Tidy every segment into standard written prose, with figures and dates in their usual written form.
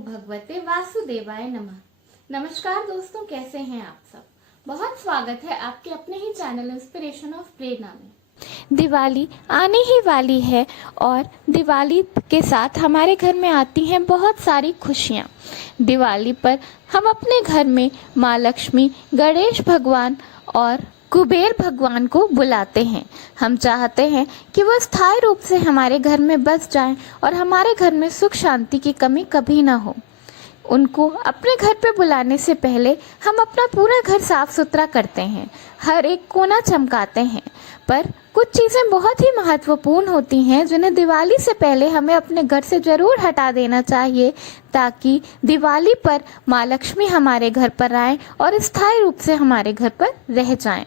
भगवते वासुदेवाय नमः। नमस्कार दोस्तों, कैसे हैं आप सब। बहुत स्वागत है आपके अपने ही चैनल इंस्पिरेशन ऑफ प्रेरणा में। दिवाली आने ही वाली है और दिवाली के साथ हमारे घर में आती हैं बहुत सारी खुशियाँ। दिवाली पर हम अपने घर में माँ लक्ष्मी, गणेश भगवान और कुबेर भगवान को बुलाते हैं। हम चाहते हैं कि वो स्थायी रूप से हमारे घर में बस जाएं और हमारे घर में सुख शांति की कमी कभी ना हो। उनको अपने घर पे बुलाने से पहले हम अपना पूरा घर साफ सुथरा करते हैं, हर एक कोना चमकाते हैं। पर कुछ चीज़ें बहुत ही महत्वपूर्ण होती हैं जिन्हें दिवाली से पहले हमें अपने घर से ज़रूर हटा देना चाहिए, ताकि दिवाली पर माँ लक्ष्मी हमारे घर पर आएँ और स्थायी रूप से हमारे घर पर रह जाएं।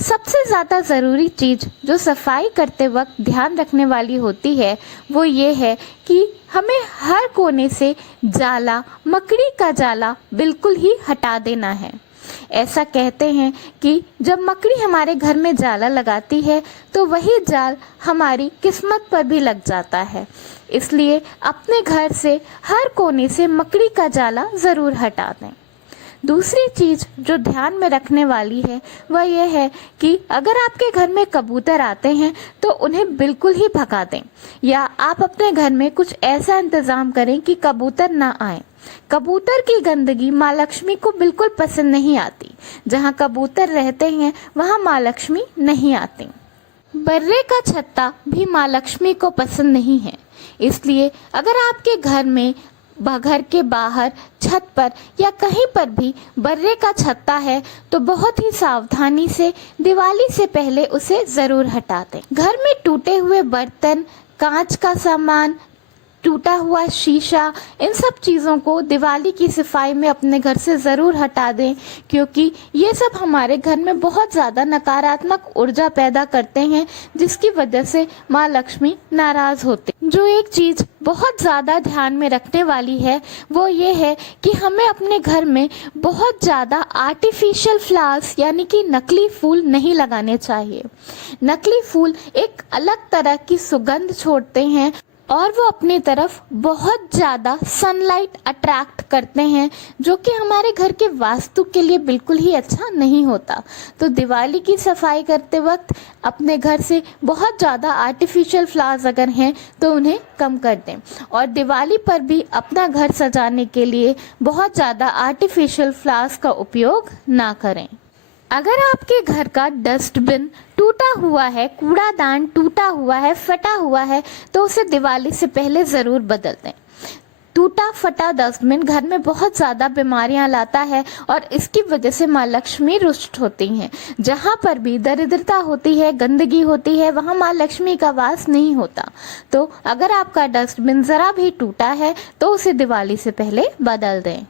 सबसे ज़्यादा ज़रूरी चीज़ जो सफाई करते वक्त ध्यान रखने वाली होती है वो ये है कि हमें हर कोने से जाला, मकड़ी का जाला बिल्कुल ही हटा देना है। ऐसा कहते हैं कि जब मकड़ी हमारे घर में जाला लगाती है तो वही जाल हमारी किस्मत पर भी लग जाता है। इसलिए अपने घर से हर कोने से मकड़ी का जाला ज़रूर हटा दें। दूसरी चीज़ जो ध्यान में रखने वाली है वह यह है कि अगर आपके घर में कबूतर आते हैं तो उन्हें बिल्कुल ही भगा दें, या आप अपने घर में कुछ ऐसा इंतज़ाम करें कि कबूतर ना आए। कबूतर की गंदगी माँ लक्ष्मी को बिल्कुल पसंद नहीं आती। जहाँ कबूतर रहते हैं वहाँ माँ लक्ष्मी नहीं आती। बर्रे का छत्ता भी माँ लक्ष्मी को पसंद नहीं है। इसलिए अगर आपके घर में घर के बाहर, छत पर या कहीं पर भी बर्रे का छत्ता है तो बहुत ही सावधानी से दिवाली से पहले उसे ज़रूर हटा दें। घर में टूटे हुए बर्तन, कांच का सामान, टूटा हुआ शीशा, इन सब चीज़ों को दिवाली की सफाई में अपने घर से ज़रूर हटा दें, क्योंकि ये सब हमारे घर में बहुत ज़्यादा नकारात्मक ऊर्जा पैदा करते हैं, जिसकी वजह से माँ लक्ष्मी नाराज़ होते। जो एक चीज़ बहुत ज़्यादा ध्यान में रखने वाली है वो ये है कि हमें अपने घर में बहुत ज़्यादा आर्टिफिशियल फ्लावर्स यानी कि नकली फूल नहीं लगाने चाहिए। नकली फूल एक अलग तरह की सुगंध छोड़ते हैं और वो अपनी तरफ बहुत ज़्यादा सनलाइट अट्रैक्ट करते हैं, जो कि हमारे घर के वास्तु के लिए बिल्कुल ही अच्छा नहीं होता। तो दिवाली की सफाई करते वक्त अपने घर से बहुत ज़्यादा आर्टिफिशियल फ्लावर्स अगर हैं तो उन्हें कम कर दें, और दिवाली पर भी अपना घर सजाने के लिए बहुत ज़्यादा आर्टिफिशियल फ्लावर्स का उपयोग ना करें। अगर आपके घर का डस्टबिन टूटा हुआ है, कूड़ादान टूटा हुआ है, फटा हुआ है, तो उसे दिवाली से पहले ज़रूर बदल दें। टूटा फटा डस्टबिन घर में बहुत ज़्यादा बीमारियां लाता है और इसकी वजह से माँ लक्ष्मी रुष्ट होती हैं। जहाँ पर भी दरिद्रता होती है, गंदगी होती है, वहाँ माँ लक्ष्मी का वास नहीं होता। तो अगर आपका डस्टबिन ज़रा भी टूटा है तो उसे दिवाली से पहले बदल दें।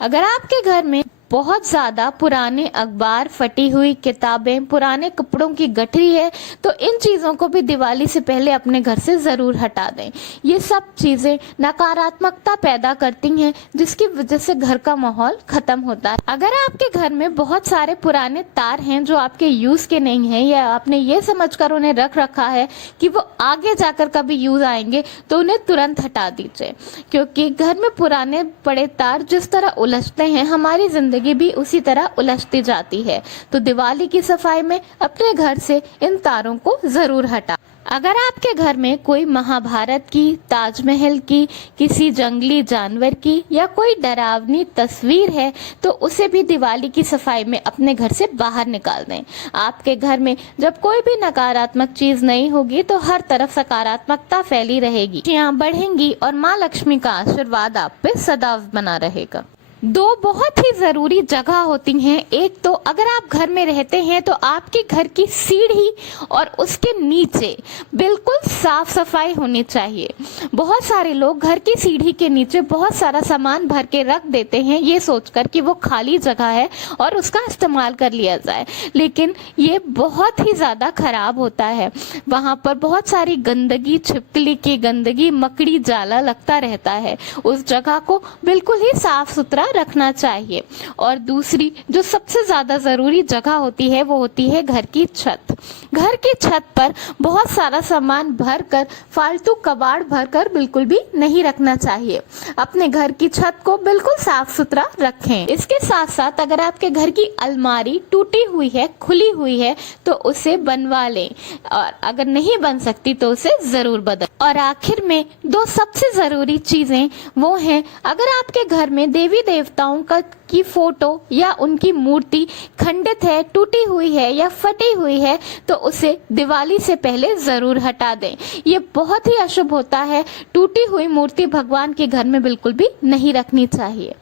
अगर आपके घर में बहुत ज़्यादा पुराने अखबार, फटी हुई किताबें, पुराने कपड़ों की गठरी है तो इन चीज़ों को भी दिवाली से पहले अपने घर से ज़रूर हटा दें। ये सब चीज़ें नकारात्मकता पैदा करती हैं, जिसकी वजह से घर का माहौल ख़त्म होता है। अगर आपके घर में बहुत सारे पुराने तार हैं जो आपके यूज़ के नहीं हैं, या आपने ये समझकर उन्हें रख रखा है कि वो आगे जाकर कभी यूज़ आएंगे, तो उन्हें तुरंत हटा दीजिए, क्योंकि घर में पुराने पड़े तार जिस तरह उलझते हैं, हमारी ज़िंदगी भी उसी तरह उलझती जाती है। तो दिवाली की सफाई में अपने घर से इन तारों को जरूर हटा। अगर आपके घर में कोई महाभारत की, ताजमहल की, किसी जंगली जानवर की या कोई डरावनी तस्वीर है तो उसे भी दिवाली की सफाई में अपने घर से बाहर निकाल दें। आपके घर में जब कोई भी नकारात्मक चीज नहीं होगी तो हर तरफ सकारात्मकता फैली रहेगी, खुशियां बढ़ेंगी और माँ लक्ष्मी का आशीर्वाद आप पे सदा बना रहेगा। दो बहुत ही ज़रूरी जगह होती हैं। एक तो अगर आप घर में रहते हैं तो आपके घर की सीढ़ी और उसके नीचे बिल्कुल साफ सफाई होनी चाहिए। बहुत सारे लोग घर की सीढ़ी के नीचे बहुत सारा सामान भर के रख देते हैं, ये सोचकर कि वो खाली जगह है और उसका इस्तेमाल कर लिया जाए, लेकिन ये बहुत ही ज़्यादा खराब होता है। वहाँ पर बहुत सारी गंदगी, छिपकली की गंदगी, मकड़ी जाला लगता रहता है। उस जगह को बिल्कुल ही साफ सुथरा रखना चाहिए। और दूसरी जो सबसे ज्यादा जरूरी जगह होती है वो होती है घर की छत। घर की छत पर बहुत सारा सामान भरकर, फालतू कबाड़ भरकर बिल्कुल भी नहीं रखना चाहिए। अपने घर की छत को बिल्कुल साफ सुथरा रखें। इसके साथ साथ अगर आपके घर की अलमारी टूटी हुई है, खुली हुई है, तो उसे बनवा लें, और अगर नहीं बन सकती तो उसे जरूर बदल। और आखिर में दो सबसे जरूरी चीजें वो हैं, अगर आपके घर में देवी देवताओं की फोटो या उनकी मूर्ति खंडित है, टूटी हुई है या फटी हुई है, तो उसे दिवाली से पहले जरूर हटा दें। ये बहुत ही अशुभ होता है। टूटी हुई मूर्ति भगवान के घर में बिल्कुल भी नहीं रखनी चाहिए।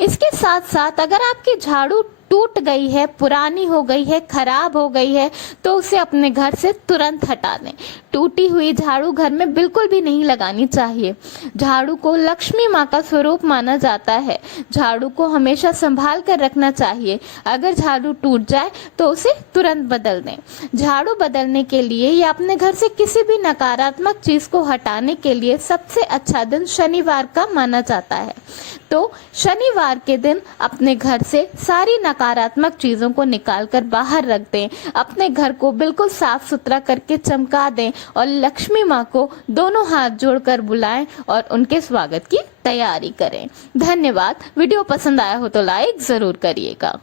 इसके साथ साथ अगर आपकी झाड़ू टूट गई है, पुरानी हो गई है, खराब हो गई है, तो उसे अपने घर से तुरंत हटा दें। टूटी हुई झाड़ू घर में बिल्कुल भी नहीं लगानी चाहिए। झाड़ू को लक्ष्मी माँ का स्वरूप माना जाता है। झाड़ू को हमेशा संभाल कर रखना चाहिए। अगर झाड़ू टूट जाए तो उसे तुरंत बदल दें। झाड़ू बदलने के लिए या अपने घर से किसी भी नकारात्मक चीज को हटाने के लिए सबसे अच्छा दिन शनिवार का माना जाता है। तो शनिवार के दिन अपने घर से सारी नकारात्मक चीजों को निकालकर बाहर रख दें। अपने घर को बिल्कुल साफ सुथरा करके चमका दें और लक्ष्मी माँ को दोनों हाथ जोड़कर बुलाएं और उनके स्वागत की तैयारी करें। धन्यवाद। वीडियो पसंद आया हो तो लाइक जरूर करिएगा।